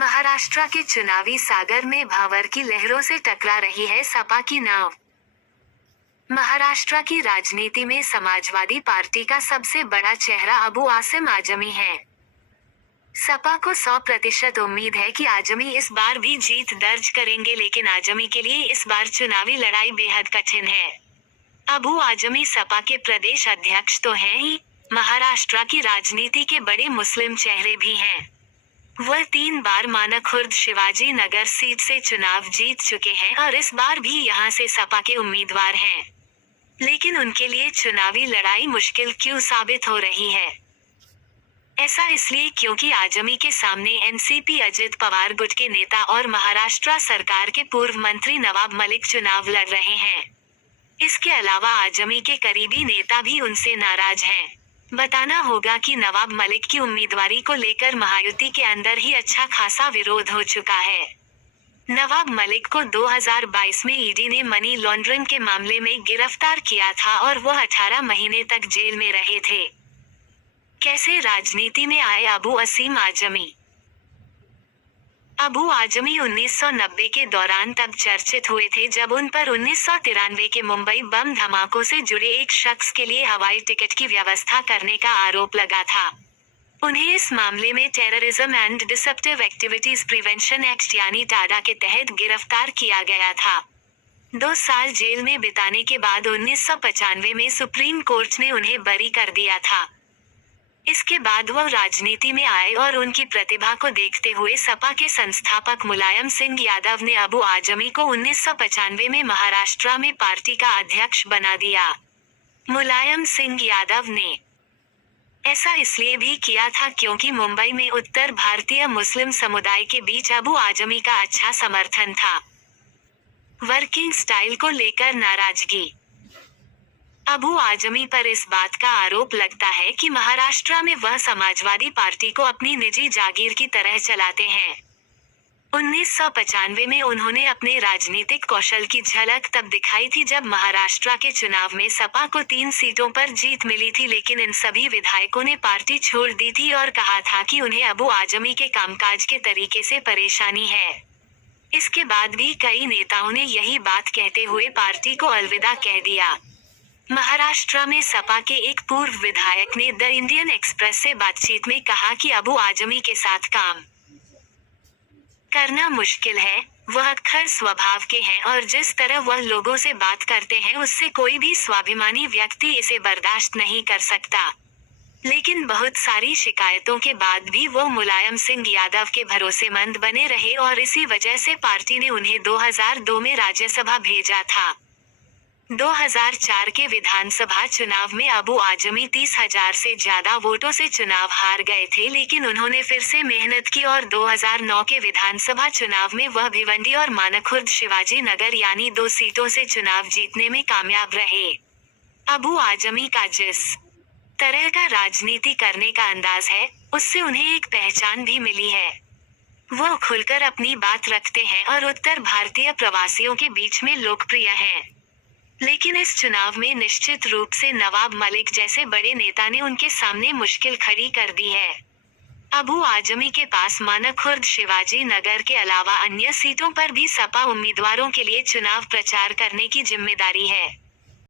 महाराष्ट्र के चुनावी सागर में भावर की लहरों से टकरा रही है सपा की नाव। महाराष्ट्र की राजनीति में समाजवादी पार्टी का सबसे बड़ा चेहरा अबू आसिम आजमी है। सपा को 100% उम्मीद है कि आजमी इस बार भी जीत दर्ज करेंगे, लेकिन आजमी के लिए इस बार चुनावी लड़ाई बेहद कठिन है। अबू आजमी सपा के प्रदेश अध्यक्ष तो हैं ही, महाराष्ट्र की राजनीति के बड़े मुस्लिम चेहरे भी हैं। वह 3 बार मानखुर्द शिवाजी नगर सीट से चुनाव जीत चुके हैं और इस बार भी यहां से सपा के उम्मीदवार हैं। लेकिन उनके लिए चुनावी लड़ाई मुश्किल क्यों साबित हो रही है? ऐसा इसलिए क्योंकि आजमी के सामने एनसीपी अजित पवार गुट के नेता और महाराष्ट्र सरकार के पूर्व मंत्री नवाब मलिक चुनाव लड़ रहे हैं। इसके अलावा आजमी के करीबी नेता भी उनसे नाराज हैं। बताना होगा कि नवाब मलिक की उम्मीदवारी को लेकर महायुति के अंदर ही अच्छा खासा विरोध हो चुका है। नवाब मलिक को 2022 में ईडी ने मनी लॉन्ड्रिंग के मामले में गिरफ्तार किया था और वह 18 महीने तक जेल में रहे थे। कैसे राजनीति में आए अबू आसिम आजमी? अबू आजमी 1990 के दौरान तब चर्चित हुए थे जब उन पर 1993 के मुंबई बम धमाकों से जुड़े एक शख्स के लिए हवाई टिकट की व्यवस्था करने का आरोप लगा था। उन्हें इस मामले में terrorism and deceptive activities prevention act यानी टाडा के तहत गिरफ्तार किया गया था। 2 साल जेल में बिताने के बाद 1995 में सुप्रीम कोर्ट ने उन्हें बरी कर दिया था। इसके बाद वह राजनीति में आए और उनकी प्रतिभा को देखते हुए सपा के संस्थापक मुलायम सिंह यादव ने अबू आजमी को 1995 में महाराष्ट्र में पार्टी का अध्यक्ष बना दिया। मुलायम सिंह यादव ने ऐसा इसलिए भी किया था क्योंकि मुंबई में उत्तर भारतीय मुस्लिम समुदाय के बीच अबू आजमी का अच्छा समर्थन था। वर्किंग स्टाइल को लेकर नाराजगी। अबू आजमी पर इस बात का आरोप लगता है कि महाराष्ट्र में वह समाजवादी पार्टी को अपनी निजी जागीर की तरह चलाते हैं। 1995 में उन्होंने अपने राजनीतिक कौशल की झलक तब दिखाई थी जब महाराष्ट्र के चुनाव में सपा को 3 सीटों पर जीत मिली थी, लेकिन इन सभी विधायकों ने पार्टी छोड़ दी थी और कहा था कि उन्हें अबू आजमी के कामकाज के तरीके से परेशानी है। इसके बाद भी कई नेताओं ने यही बात कहते हुए पार्टी को अलविदा कह दिया। महाराष्ट्र में सपा के एक पूर्व विधायक ने द इंडियन एक्सप्रेस से बातचीत में कहा कि अबू आजमी के साथ काम करना मुश्किल है। वह अक्खर स्वभाव के हैं और जिस तरह वह लोगों से बात करते हैं उससे कोई भी स्वाभिमानी व्यक्ति इसे बर्दाश्त नहीं कर सकता। लेकिन बहुत सारी शिकायतों के बाद भी वो मुलायम सिंह यादव के भरोसेमंद बने रहे और इसी वजह से पार्टी ने उन्हें 2002 में राज्यसभा भेजा था। 2004 के विधानसभा चुनाव में अबू आजमी 30,000 से ज्यादा वोटों से चुनाव हार गए थे, लेकिन उन्होंने फिर से मेहनत की और 2009 के विधानसभा चुनाव में वह भिवंडी और मानखुर्द शिवाजी नगर यानी 2 सीटों से चुनाव जीतने में कामयाब रहे। अबू आजमी का जिस तरह का राजनीति करने का अंदाज है, उससे उन्हें एक पहचान भी मिली है। वो खुलकर अपनी बात रखते हैं और उत्तर भारतीय प्रवासियों के बीच में लोकप्रिय हैं। लेकिन इस चुनाव में निश्चित रूप से नवाब मलिक जैसे बड़े नेता ने उनके सामने मुश्किल खड़ी कर दी है। अबू आजमी के पास मानखुर्द शिवाजी नगर के अलावा अन्य सीटों पर भी सपा उम्मीदवारों के लिए चुनाव प्रचार करने की जिम्मेदारी है।